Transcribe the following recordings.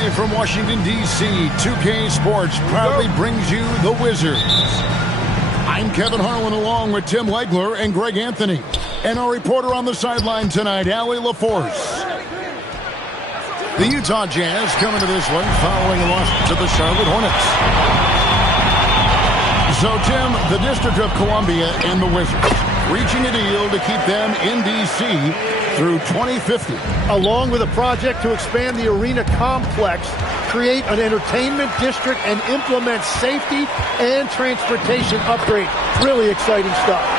Live from Washington, D.C., 2K Sports proudly brings you the Wizards. I'm Kevin Harlan along with Tim Legler and Greg Anthony. And our reporter on the sideline tonight, Allie LaForce. The Utah Jazz coming to this one following a loss to the Charlotte Hornets. So, Tim, the District of Columbia and the Wizards reaching a deal to keep them in D.C. through 2050. Along with a project to expand the arena complex, create an entertainment district, and implement safety and transportation upgrades. Really exciting stuff.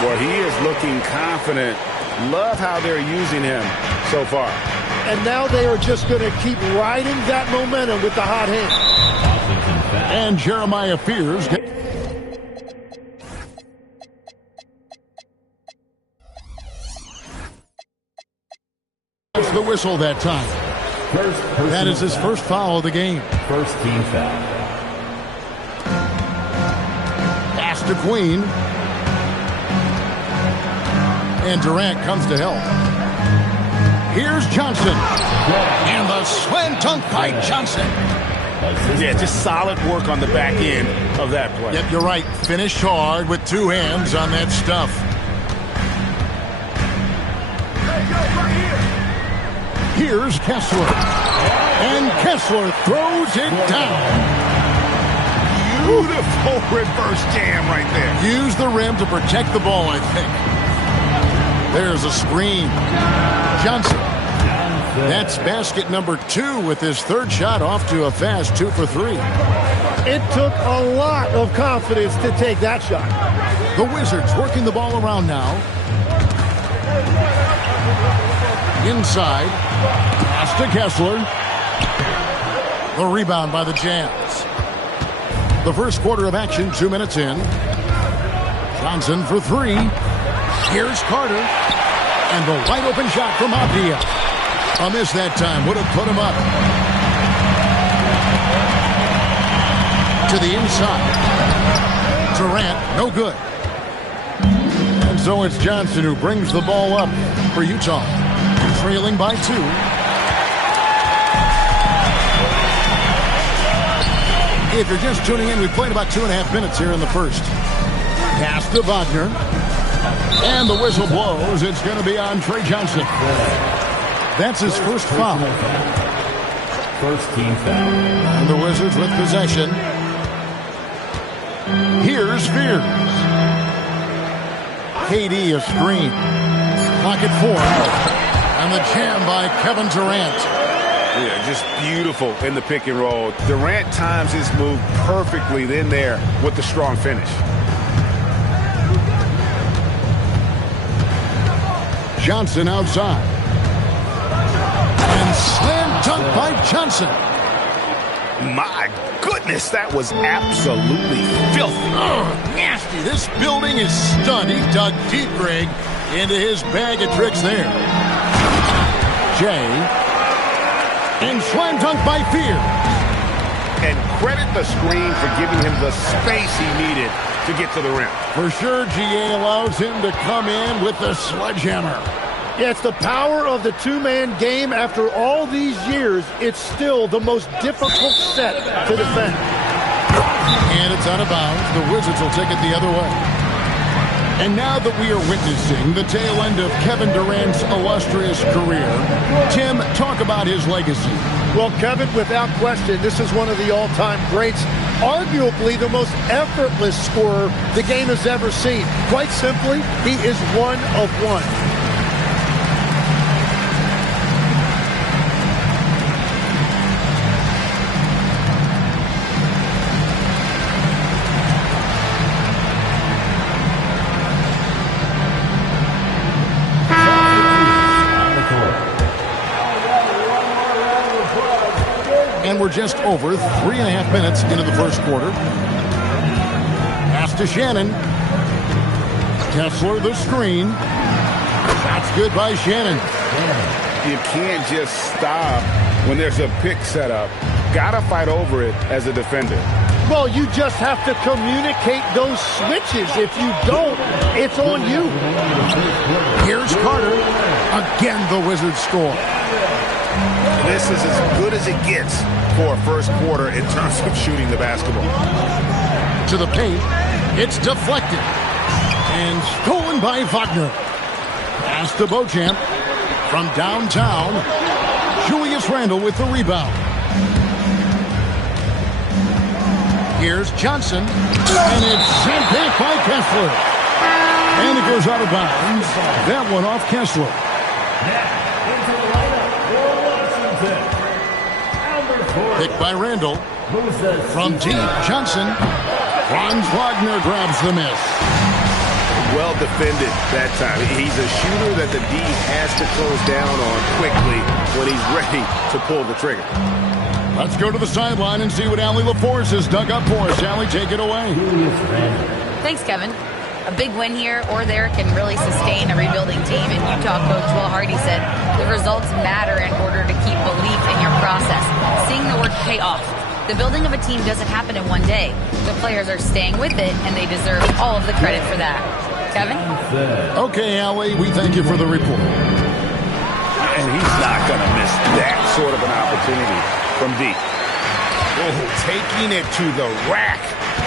Well, he is looking confident. Love how they're using him so far. And now they are just going to keep riding that momentum with the hot hand. And Jeremiah Fears. It's the whistle that time. That is his first foul of the game. First team foul. Pass to Queen. And Durant comes to help. Here's Johnson. And the slam dunk by Johnson. Yeah, just solid work on the back end of that play. Yep, you're right. Finished hard with two hands on that stuff. Here's Kessler. And Kessler throws it down. Beautiful reverse jam right there. Use the rim to protect the ball, I think. There's a screen. Johnson. That's basket number 2 with his third shot off to a fast 2 for 3. It took a lot of confidence to take that shot. The Wizards working the ball around now. Inside. Pass to Kessler. The rebound by the Jazz. The first quarter of action, 2 minutes in. Johnson for 3. Here's Carter. And the wide open shot from Abdia. A miss that time. Would have put him up. To the inside. Durant, no good. And so it's Johnson who brings the ball up for Utah. Trailing by 2. If you're just tuning in, we played about 2.5 minutes here in the first. Pass to Wagner. And the whistle blows. It's going to be on Trey Johnson. That's his first foul. First team foul. And the Wizards with possession. Here's Fears. KD a screen. Pocket 4. And the jam by Kevin Durant. Yeah, just beautiful in the pick and roll. Durant times his move perfectly then there with the strong finish. Johnson outside. And slam dunk by Johnson. My goodness, that was absolutely filthy. Oh, nasty. This building is stunned. He dug deep, Greg, into his bag of tricks there. Jay. And slam dunk by Fear. And credit the screen for giving him the space he needed to get to the rim. For sure, GA allows him to come in with the sledgehammer. Yeah, it's the power of the two-man game. After all these years, it's still the most difficult set to defend. And it's out of bounds. The Wizards will take it the other way. And now that we are witnessing the tail end of Kevin Durant's illustrious career, Tim, talk about his legacy. Well, Kevin, without question, this is one of the all-time greats. Arguably the most effortless scorer the game has ever seen. Quite simply, he is one of one. And we're just over 3.5 minutes into the first quarter. Pass to Shannon. Kessler the screen. That's good by Shannon. You can't just stop when there's a pick set up. Gotta fight over it as a defender. Well, you just have to communicate those switches. If you don't, it's on you. Here's Carter. Again, the Wizards score. This is as good as it gets for a first quarter in terms of shooting the basketball. To the paint. It's deflected. And stolen by Wagner. Pass to Beauchamp. From downtown, Julius Randle with the rebound. Here's Johnson. And it's sent back by Kessler. And it goes out of bounds. That one off Kessler. Picked by Randle. From deep, Johnson. Franz Wagner grabs the miss. Well defended that time. He's a shooter that the D has to close down on quickly when he's ready to pull the trigger. Let's go to the sideline and see what Allie LaForce has dug up for us. Allie, take it away. Thanks, Kevin. A big win here or there can really sustain a rebuilding team. And Utah coach Will Hardy said the results matter in order to keep belief in your process. Seeing the work pay off. The building of a team doesn't happen in one day. The players are staying with it, and they deserve all of the credit for that. Kevin? Okay, Allie, we thank you for the report. And he's not going to miss that sort of an opportunity from deep. Oh, taking it to the rack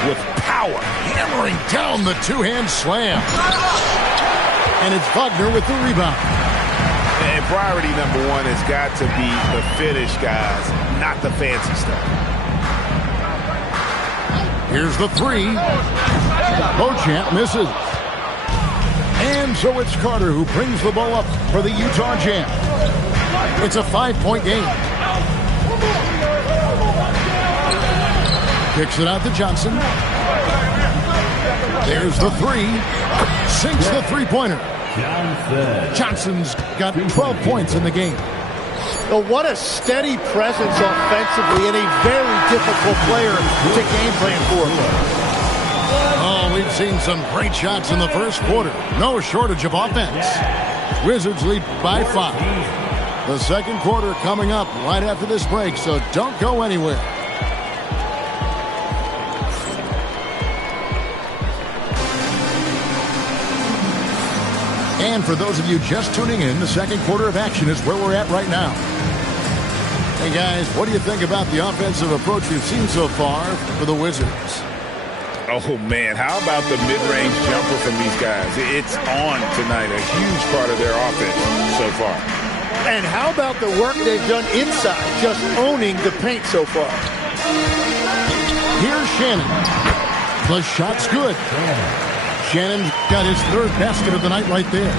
with power. Hammering down the two-hand slam. And it's Wagner with the rebound. And priority number one has got to be the finish, guys, not the fancy stuff. Here's the three. Beauchamp misses. And so it's Carter who brings the ball up for the Utah Jazz. It's a 5-point game. Kicks it out to Johnson. There's the three. Sinks the three-pointer. Johnson's got 12 points in the game. Well, what a steady presence offensively and a very difficult player to game plan for. Oh, we've seen some great shots in the first quarter. No shortage of offense. Wizards lead by 5. The second quarter coming up right after this break, so don't go anywhere. And for those of you just tuning in, the second quarter of action is where we're at right now. Hey guys, what do you think about the offensive approach we've seen so far for the Wizards? Oh, man, how about the mid-range jumper from these guys? It's on tonight, a huge part of their offense so far. And how about the work they've done inside, just owning the paint so far? Here's Shannon. The shot's good. Shannon's got his third basket of the night right there.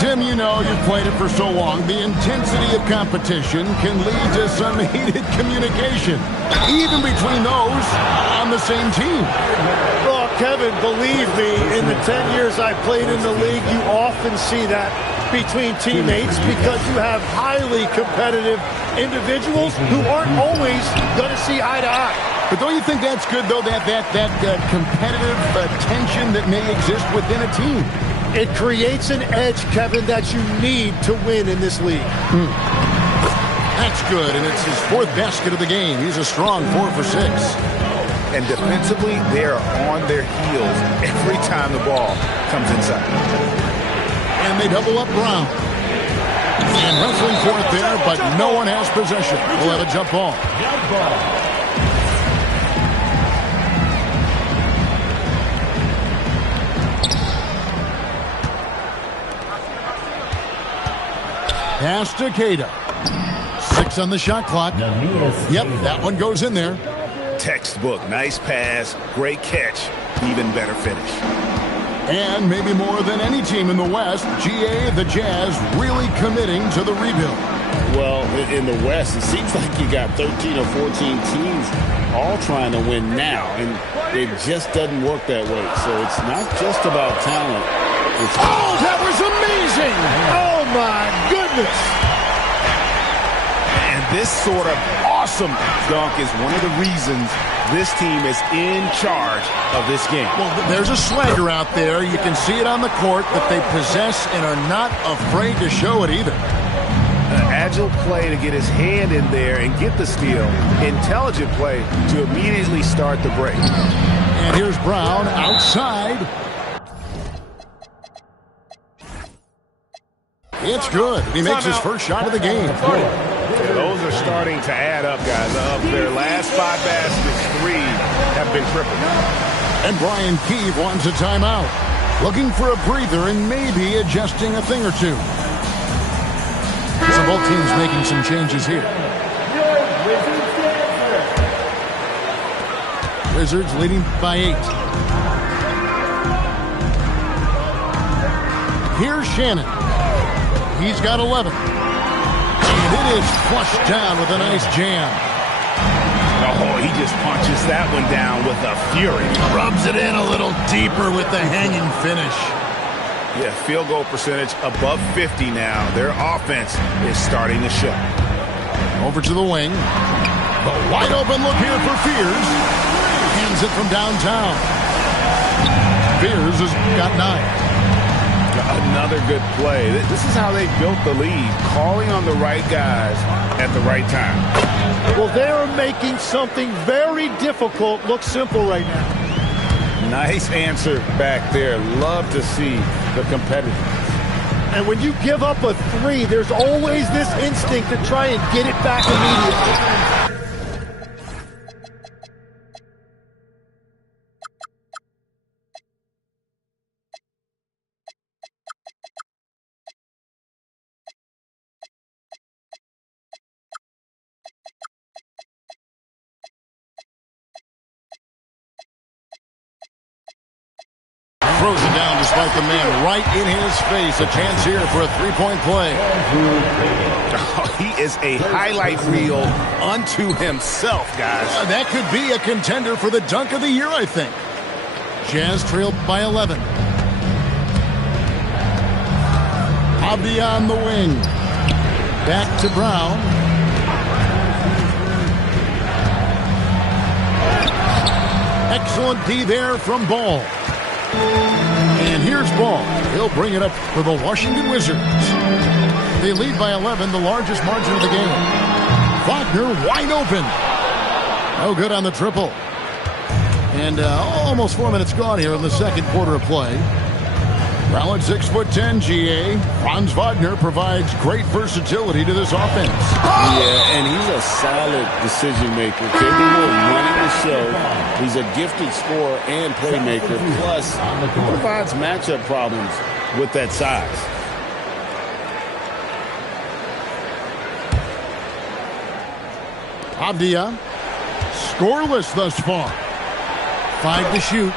Tim, you know, you've played it for so long. The intensity of competition can lead to some heated communication, even between those on the same team. Well, Kevin, believe me, in the 10 years I've played in the league, you often see that between teammates because you have highly competitive individuals who aren't always going to see eye to eye. But don't you think that's good, though, that competitive tension that may exist within a team? It creates an edge, Kevin, that you need to win in this league. That's good, and it's his fourth basket of the game. He's a strong 4 for 6. And defensively, they are on their heels every time the ball comes inside. And they double up Brown. And wrestling for it there, but no one has possession. We'll have a jump ball. Jump ball. Pass to Queta. 6 on the shot clock. Yep, that one goes in there. Textbook. Nice pass. Great catch. Even better finish. And maybe more than any team in the West, GA, the Jazz, really committing to the rebuild. Well, in the West, it seems like you got 13 or 14 teams all trying to win now, and it just doesn't work that way. So it's not just about talent. Oh, that was amazing! Oh, my goodness! And this sort of awesome dunk is one of the reasons this team is in charge of this game. Well, there's a swagger out there. You can see it on the court that they possess and are not afraid to show it either. An agile play to get his hand in there and get the steal. Intelligent play to immediately start the break. And here's Brown outside. It's good. He makes his first shot of the game. Yeah, those are starting to add up, guys. Of their last 5 baskets, 3 have been triple. And Brian Keefe wants a timeout. Looking for a breather and maybe adjusting a thing or two. So both teams making some changes here. Wizards leading by 8. Here's Shannon. He's got 11. And it is flushed down with a nice jam. Oh, he just punches that one down with a fury. Rubs it in a little deeper with the hanging finish. Yeah, field goal percentage above 50 now. Their offense is starting to show. Over to the wing. A wide open look here for Fears. Hands it from downtown. Fears has got 9. Another good play. This is how they built the lead, calling on the right guys at the right time. Well, they're making something very difficult look simple right now. Nice answer back there. Love to see the competitiveness. And when you give up a 3, there's always this instinct to try and get it back immediately. Throws it down despite the man right in his face. A chance here for a 3-point play. Oh, he is a highlight reel unto himself, guys. That could be a contender for the dunk of the year, I think. Jazz trailed by 11. Abdi on the wing. Back to Brown. Excellent D there from Ball. And here's Ball. He'll bring it up for the Washington Wizards. They lead by 11, the largest margin of the game. Wagner wide open. No good on the triple. And almost 4 minutes gone here in the second quarter of play. Well, at 6'10", GA, Franz Wagner provides great versatility to this offense. Yeah, and he's a solid decision maker, capable of running the show. He's a gifted scorer and playmaker. Plus, he provides matchup problems with that size. Abdia, scoreless thus far. 5 to shoot.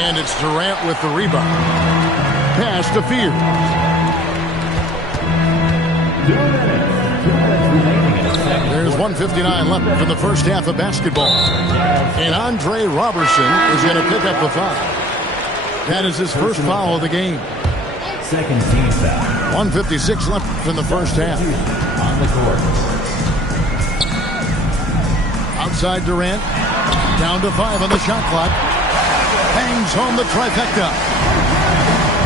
And it's Durant with the rebound. Pass to Fears. There's 1:59 left for the first half of basketball. And Andre Robertson is going to pick up the foul. That is his first foul of the game. Second team foul. 1:56 left in the first half. On the court. Outside Durant. Down to 5 on the shot clock. Hangs home the trifecta.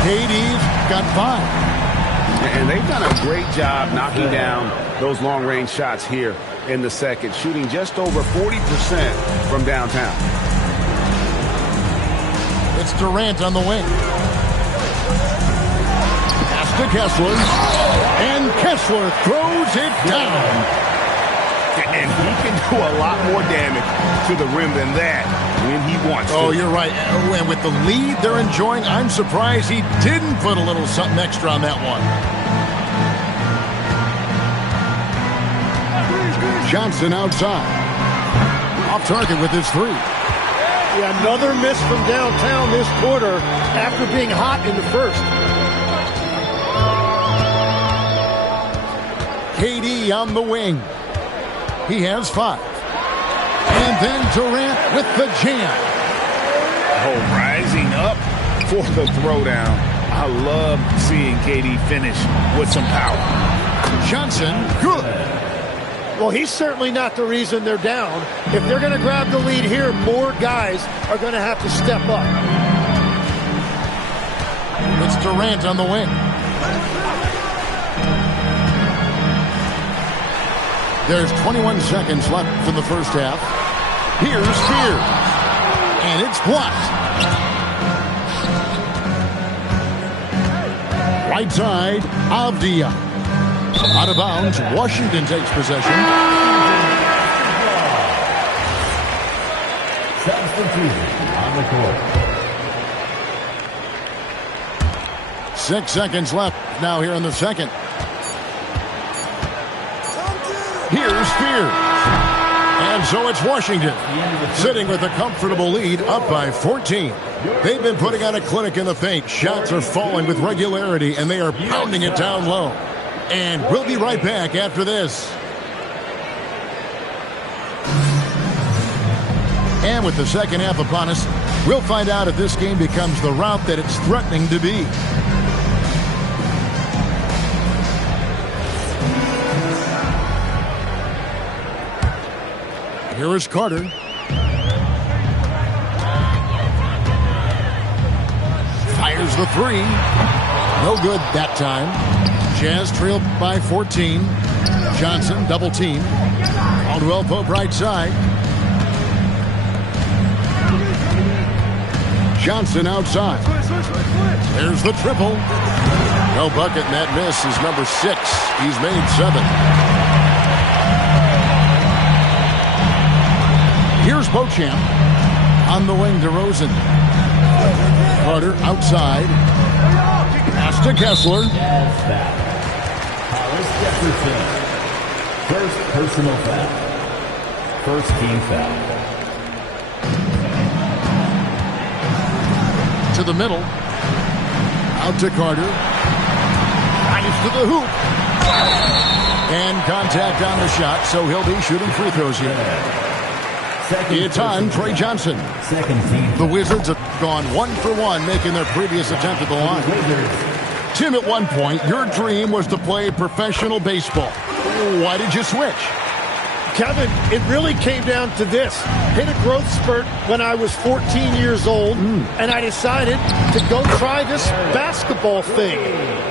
KD's got 5. And they've done a great job knocking down those long-range shots here in the second, shooting just over 40% from downtown. It's Durant on the wing. Pass to Kessler. And Kessler throws it down. And he can do a lot more damage to the rim than that when he wants to. Oh, you're right. And with the lead they're enjoying, I'm surprised he didn't put a little something extra on that one. Johnson outside. Off target with his 3. Yeah, another miss from downtown this quarter after being hot in the first. KD on the wing. He has 5. And then Durant with the jam. Oh, rising up for the throwdown. I love seeing KD finish with some power. Johnson, good. Well, he's certainly not the reason they're down. If they're going to grab the lead here, more guys are going to have to step up. It's Durant on the wing. There's 21 seconds left in the first half. Here's Spears. And it's blocked. Right side, Avdia. Out of bounds, Washington takes possession. Substitution on the court. 6 seconds left now here in the second. Here's Spears. And so it's Washington sitting with a comfortable lead up by 14. They've been putting on a clinic in the paint. Shots are falling with regularity, and they are pounding it down low. And we'll be right back after this. And with the second half upon us, we'll find out if this game becomes the rout that it's threatening to be. Here is Carter. Fires the three. No good that time. Jazz trailed by 14. Johnson double team. Caldwell Pope right side. Johnson outside. There's the triple. No bucket, and that miss is number 6. He's made 7. Here's Beauchamp. On the wing to Rosen. Carter outside. Pass to Kessler. Hollis Jefferson. First personal foul. First team foul. To the middle. Out to Carter. Drives to the hoop. And contact on the shot, so he'll be shooting free throws here. It's on Trey Johnson. Second team. The Wizards have gone 1 for 1, making their previous attempt at the line. Tim, at one point, your dream was to play professional baseball. Why did you switch? Kevin, it really came down to this. Hit a growth spurt when I was 14 years old, and I decided to go try this basketball thing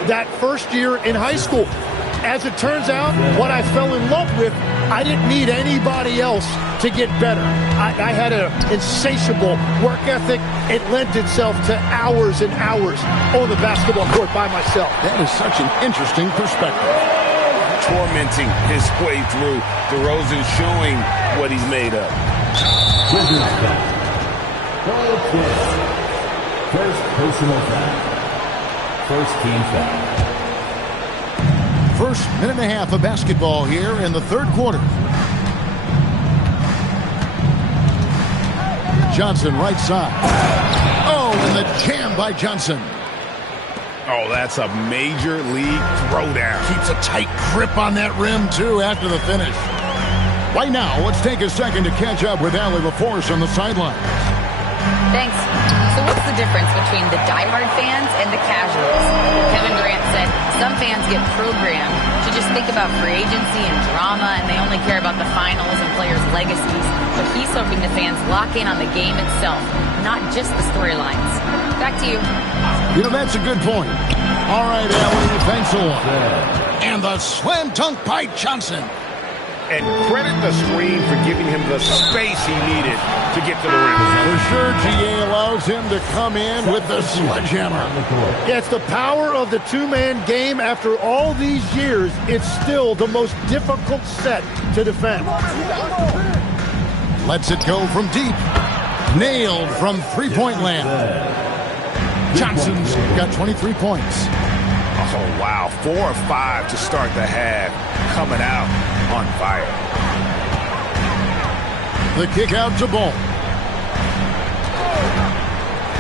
that first year in high school. As it turns out, what I fell in love with, I didn't need anybody else to get better. I had an insatiable work ethic. It lent itself to hours and hours on the basketball court by myself. That is such an interesting perspective. Tormenting his way through. DeRozan showing what he's made of. Wizards foul. First personal foul. First team foul. First minute and a half of basketball here in the third quarter. Johnson right side. Oh, and the jam by Johnson. Oh, that's a major league throwdown. Keeps a tight grip on that rim, too, after the finish. Right now, let's take a second to catch up with Allie LaForce on the sideline. Thanks. So what's the difference between the diehard fans and the casuals? Kevin Durant said some fans get programmed to just think about free agency and drama, and they only care about the finals and players' legacies. But he's hoping the fans lock in on the game itself, not just the storylines. Back to you. You know, that's a good point. All right, Allie, thanks a lot. And the slam dunk by Johnson. And credit the screen for giving him the space he needed to get to the rim. For sure, GA allows him to come in with the sledgehammer. Yeah, it's the power of the two-man game. After all these years, it's still the most difficult set to defend. Lets it go from deep. Nailed from three-point land. Johnson's got 23 points. Oh, wow. 4 or 5 to start the half. Coming out on fire. The kick out to Ball.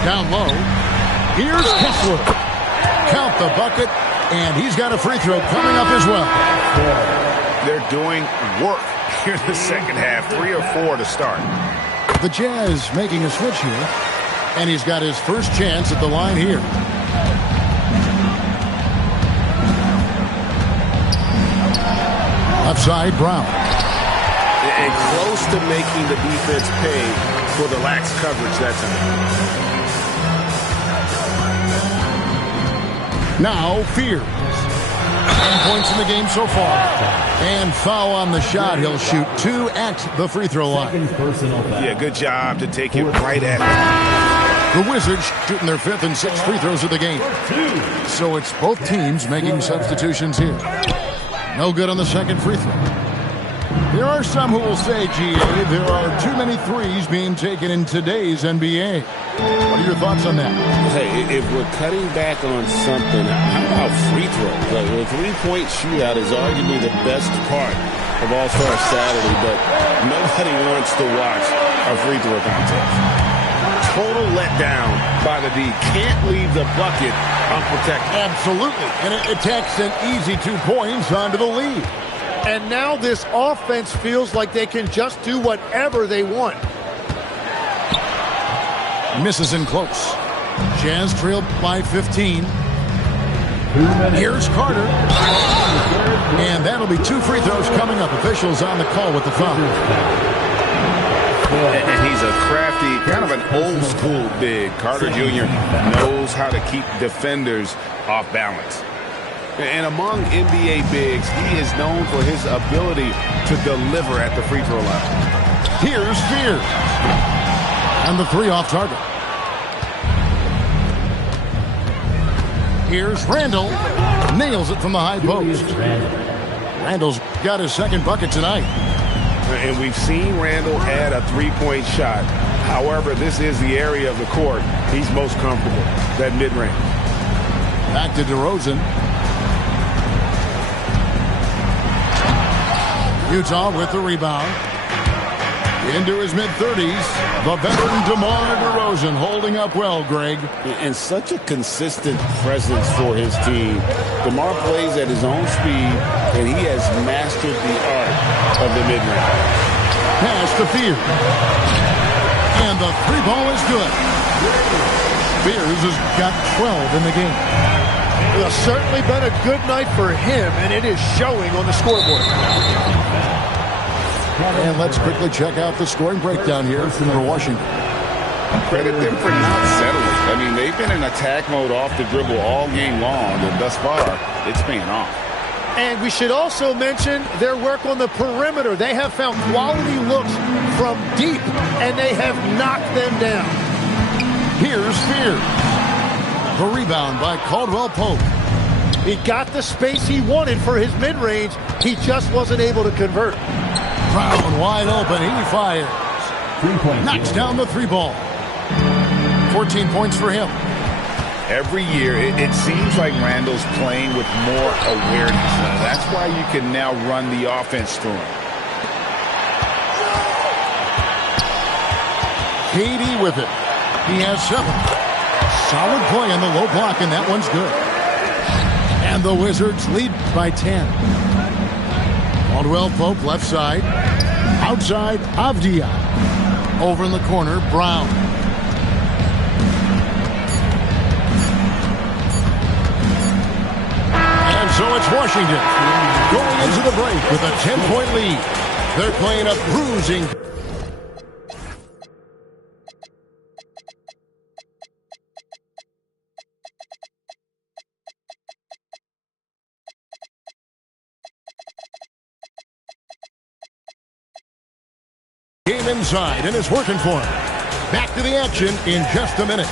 Down low. Here's Kessler. Count the bucket, and he's got a free throw coming up as well. They're doing work here in the second half. 3 or 4 to start. The Jazz making a switch here, and he's got his first chance at the line here. Left side, Brown. and close to making the defense pay for the lax coverage that time. Now, Fears. 10 points in the game so far. And foul on the shot. He'll shoot 2 at the free throw line. Yeah, good job to take it right at him. The Wizards shooting their 5th and 6th free throws of the game. So it's both teams making substitutions here. No good on the second free throw. There are some who will say, GA, there are too many threes being taken in today's NBA. What are your thoughts on that? Hey, if we're cutting back on something, how about free throws? Like, the three-point shootout is arguably the best part of All-Star Saturday, but nobody wants to watch a free throw contest. Total letdown by the D. Can't leave the bucket unprotected. Absolutely. And it takes an easy 2 points onto the lead. And now this offense feels like they can just do whatever they want. Misses in close. Jazz trail by 15. Here's Carter. And that'll be 2 free throws coming up. Officials on the call with the foul. And he's a crafty, kind of an old-school big. Carter Jr. knows how to keep defenders off balance. And among NBA bigs, he is known for his ability to deliver at the free throw line. Here's Fears. And the 3 off target. Here's Randall. Nails it from the high post. Randall's got his 2nd bucket tonight. And we've seen Randall add a 3-point shot. However, this is the area of the court he's most comfortable, that mid-range. Back to DeRozan. Utah with the rebound. Into his mid-30s, the veteran DeMar DeRozan holding up well, Greg. And such a consistent presence for his team. DeMar plays at his own speed, and he has mastered the art of the mid-range. Pass to Fears. And the 3-ball is good. Fears has got 12 in the game. It's certainly been a good night for him, and it is showing on the scoreboard. And let's quickly check out the scoring breakdown here for Washington. Credit them for not settling. I mean, they've been in attack mode off the dribble all game long, and thus far, it's paying off. And we should also mention their work on the perimeter. They have found quality looks from deep, and they have knocked them down. Here's Fears. The rebound by Caldwell Pope. He got the space he wanted for his mid-range. He just wasn't able to convert. Brown wide open. He fires. 3 points. Knocks down the 3-ball. 14 points for him. Every year, it seems like Randall's playing with more awareness. That's why you can now run the offense through him. KD with it. He has 7. Solid play on the low block, and that one's good. And the Wizards lead by 10. Caldwell Pope left side. Outside, Avdia. Over in the corner, Brown. And so it's Washington going into the break with a 10-point lead. They're playing a bruising. Game inside, and it's working for him. Back to the action in just a minute.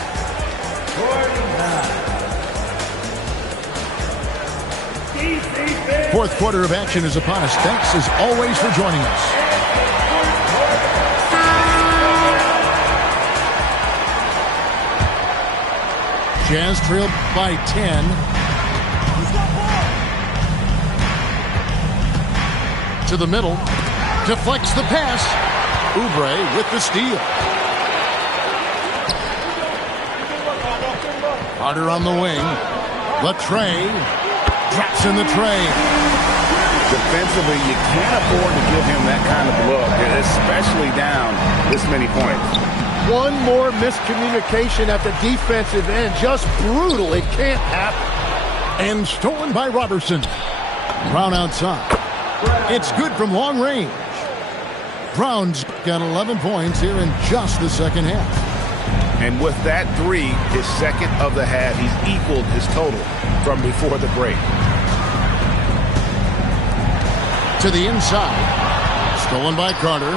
Fourth quarter of action is upon us. Thanks as always for joining us. Jazz trailed by 10. To the middle. Deflects the pass. Oubre with the steal. Carter on the wing. Latrey drops in the tray. Defensively, you can't afford to give him that kind of look, especially down this many points. One more miscommunication at the defensive end. Just brutal. It can't happen. And stolen by Robertson. Brown outside. It's good from long range. Brown's got 11 points here in just the second half. And with that three, his second of the half, he's equaled his total from before the break. To the inside. Stolen by Carter.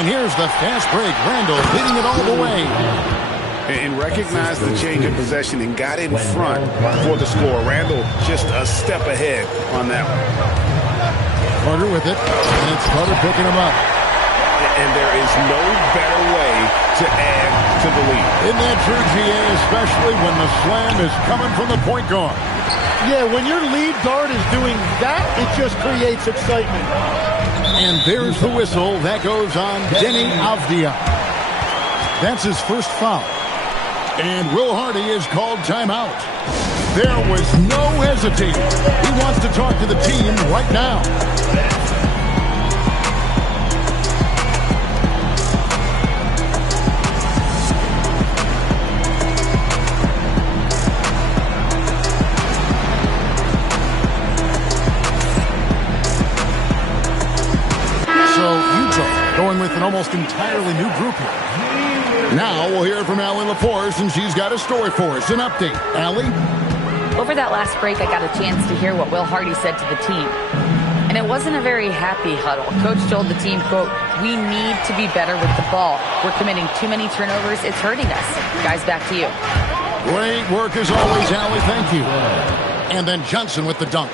And here's the fast break. Randall hitting it all the way. And recognized the change of possession and got in front for the score. Randall just a step ahead on that one. Carter with it. And it's Carter picking him up. And there is no better way to add to the lead. Isn't that true, GA, especially when the slam is coming from the point guard? Yeah, when your lead guard is doing that, it just creates excitement. And there's the whistle. That goes on Denny Avdia. That's his first foul. And Will Hardy is called timeout. There was no hesitating. He wants to talk to the team right now. Going with an almost entirely new group here. Now we'll hear from Allie LaForce, and she's got a story for us. An update. Allie? Over that last break, I got a chance to hear what Will Hardy said to the team. And it wasn't a very happy huddle. Coach told the team, quote, "We need to be better with the ball. We're committing too many turnovers. It's hurting us." Guys, back to you. Great work as always, Allie. Thank you. And then Johnson with the dunk.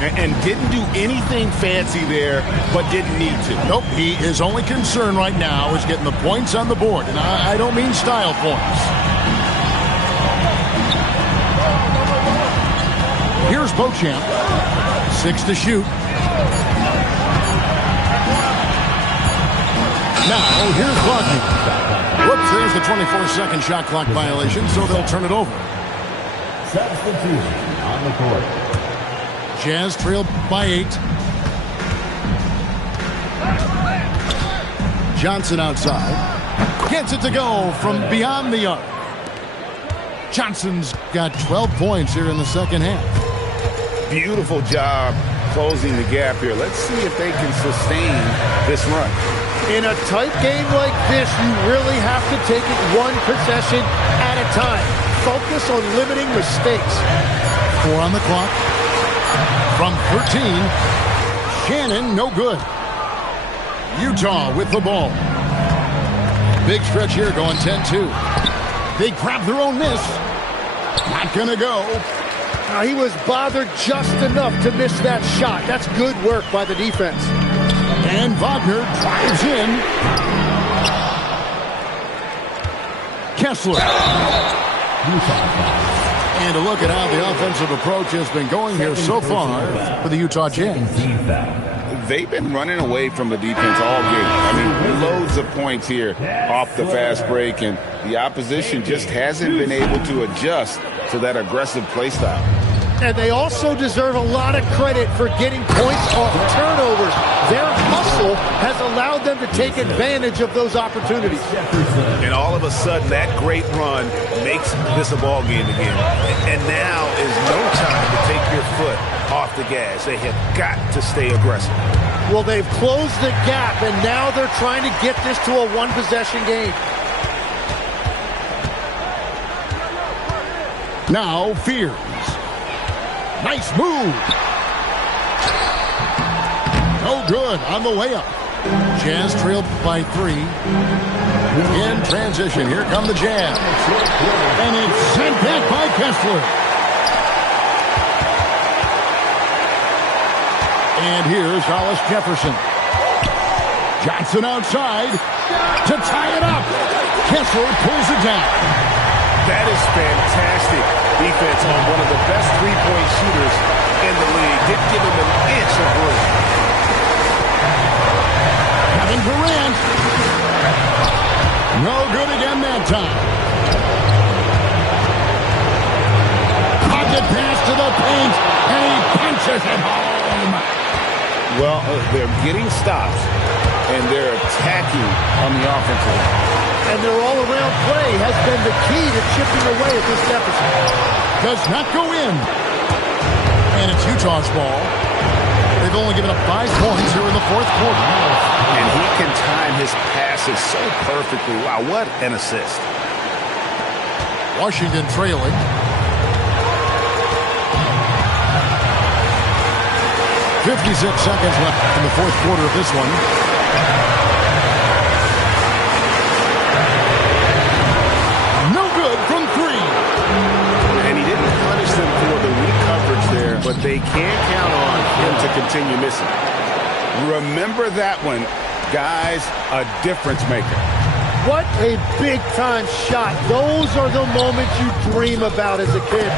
And didn't do anything fancy there, but didn't need to. Nope, his only concern right now is getting the points on the board. And I don't mean style points. Here's Beauchamp. 6 to shoot. Now, here's Rodney. Whoops, there's the 24-second shot clock violation, so they'll turn it over. Substitution on the court. Jazz trailed by 8. Johnson outside. Gets it to go from beyond the arc. Johnson's got 12 points here in the second half. Beautiful job closing the gap here. Let's see if they can sustain this run. In a tight game like this, you really have to take it one possession at a time. Focus on limiting mistakes. 4 on the clock. From 13, Shannon, no good. Utah with the ball. Big stretch here going 10-2. They grab their own miss. Not going to go. He was bothered just enough to miss that shot. That's good work by the defense. And Wagner drives in. Kessler. And a look at how the offensive approach has been going here so far for the Utah Jazz. They've been running away from the defense all game. I mean, loads of points here off the fast break, and the opposition just hasn't been able to adjust to that aggressive play style. And they also deserve a lot of credit for getting points off turnovers. Their hustle has allowed them to take advantage of those opportunities. And all of a sudden, that great run makes this a ball game again. And now is no time to take your foot off the gas. They have got to stay aggressive. Well, they've closed the gap, and now they're trying to get this to a one-possession game. Now, Fears. Nice move. No good on the layup. Jazz trailed by 3. In transition, here come the Jazz. And it's sent back by Kessler. And here's Hollis Jefferson. Johnson outside to tie it up. Kessler pulls it down. That is fantastic defense on one of the best three-point shooters in the league. Didn't give him an inch of room. Kevin Durant. No good again that time. Pocket pass to the paint, and he punches it home. Well, they're getting stops, and they're attacking on the offensive end. And their all-around play has been the key to chipping away at this deficit. Does not go in. And it's Utah's ball. They've only given up 5 points here in the fourth quarter. And he can time his passes so perfectly. Wow, what an assist. Washington trailing. .56 seconds left in the fourth quarter of this one. No good from 3. And he didn't punish them for the weak coverage there, but they can count on him to continue missing. Remember that one, guys, a difference maker. What a big-time shot. Those are the moments you dream about as a kid.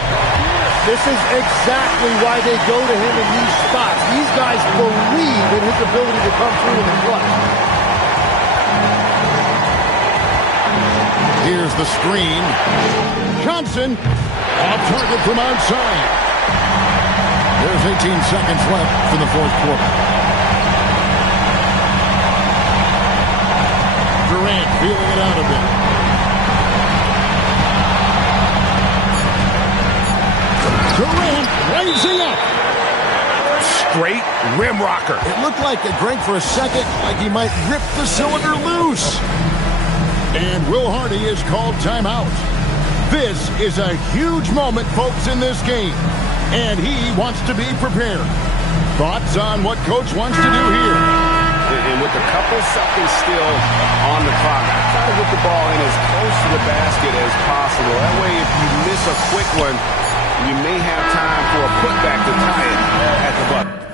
This is exactly why they go to him in these spots. These guys believe in his ability to come through in the clutch. Here's the screen. Johnson off target from outside. There's 18 seconds left for the fourth quarter. Durant feeling it out a bit. Durant rising up. Straight rim rocker. It looked like, Greg, for a second, like he might rip the cylinder loose. And Will Hardy is called timeout. This is a huge moment, folks, in this game. And he wants to be prepared. Thoughts on what Coach wants to do here? And with a couple seconds still on the clock, try to get the ball in as close to the basket as possible. That way, if you miss a quick one, you may have time for a putback to tie it at the bucket.